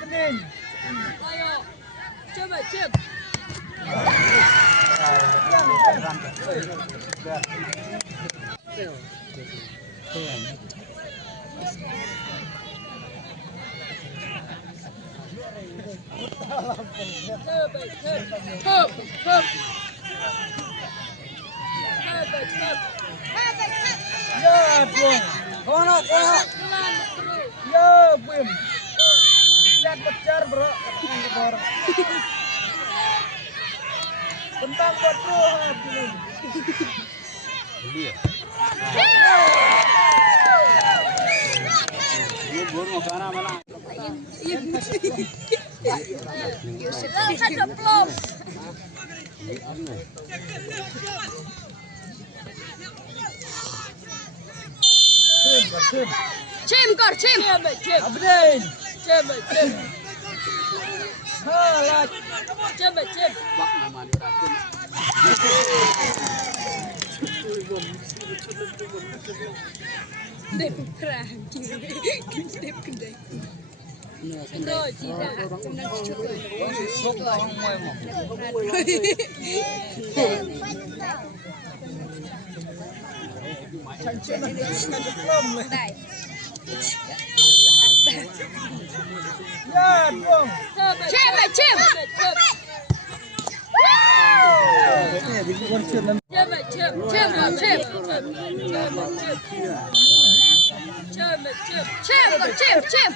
Bening. Ayo. Coba, cep. Ya, Bung. Kono. Ya, Bim. Kejar, bro. Bentang buat bro, Bening. Beli ya? Ini baru mau mana? Ada belum? Cim. Abdin. Cem. Halah. Cem. Bak nama dia racun. Đêm ra đêm kendai. Rồi chị đã trong đó chị chụp rồi. Sốt không ngoài mà. Chẳng chuyện này lâm rồi. Ya, Bung. Cem.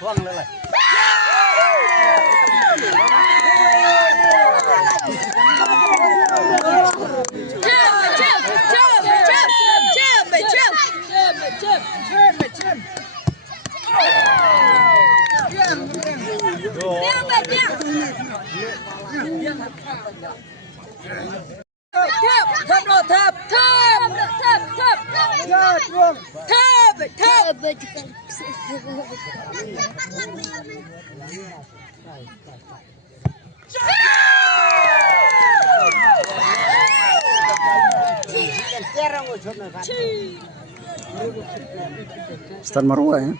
Vâng lên. Start marua ya.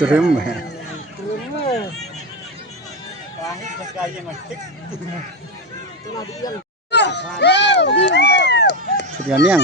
Terima. Sekian yang.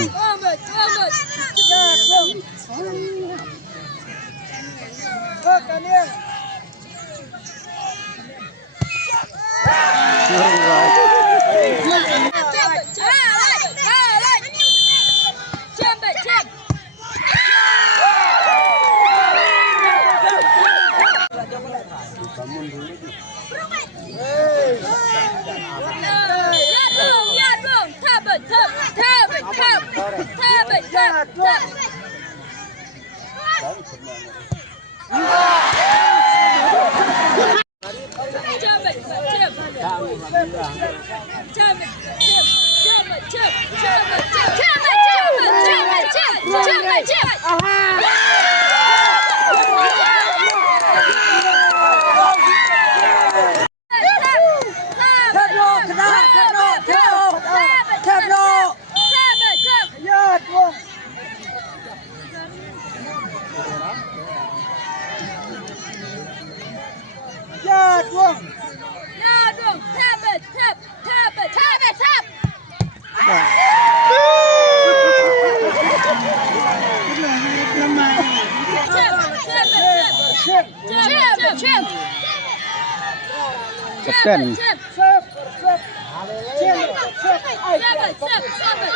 Kapten.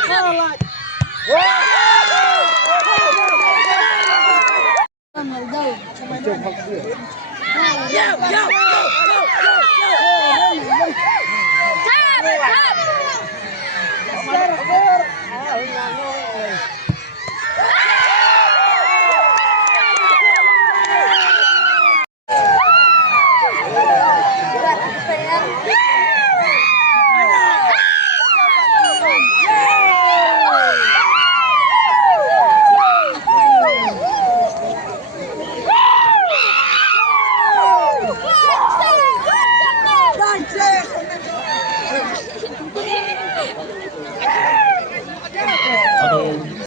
Salah. Yo, yo, yo, yo.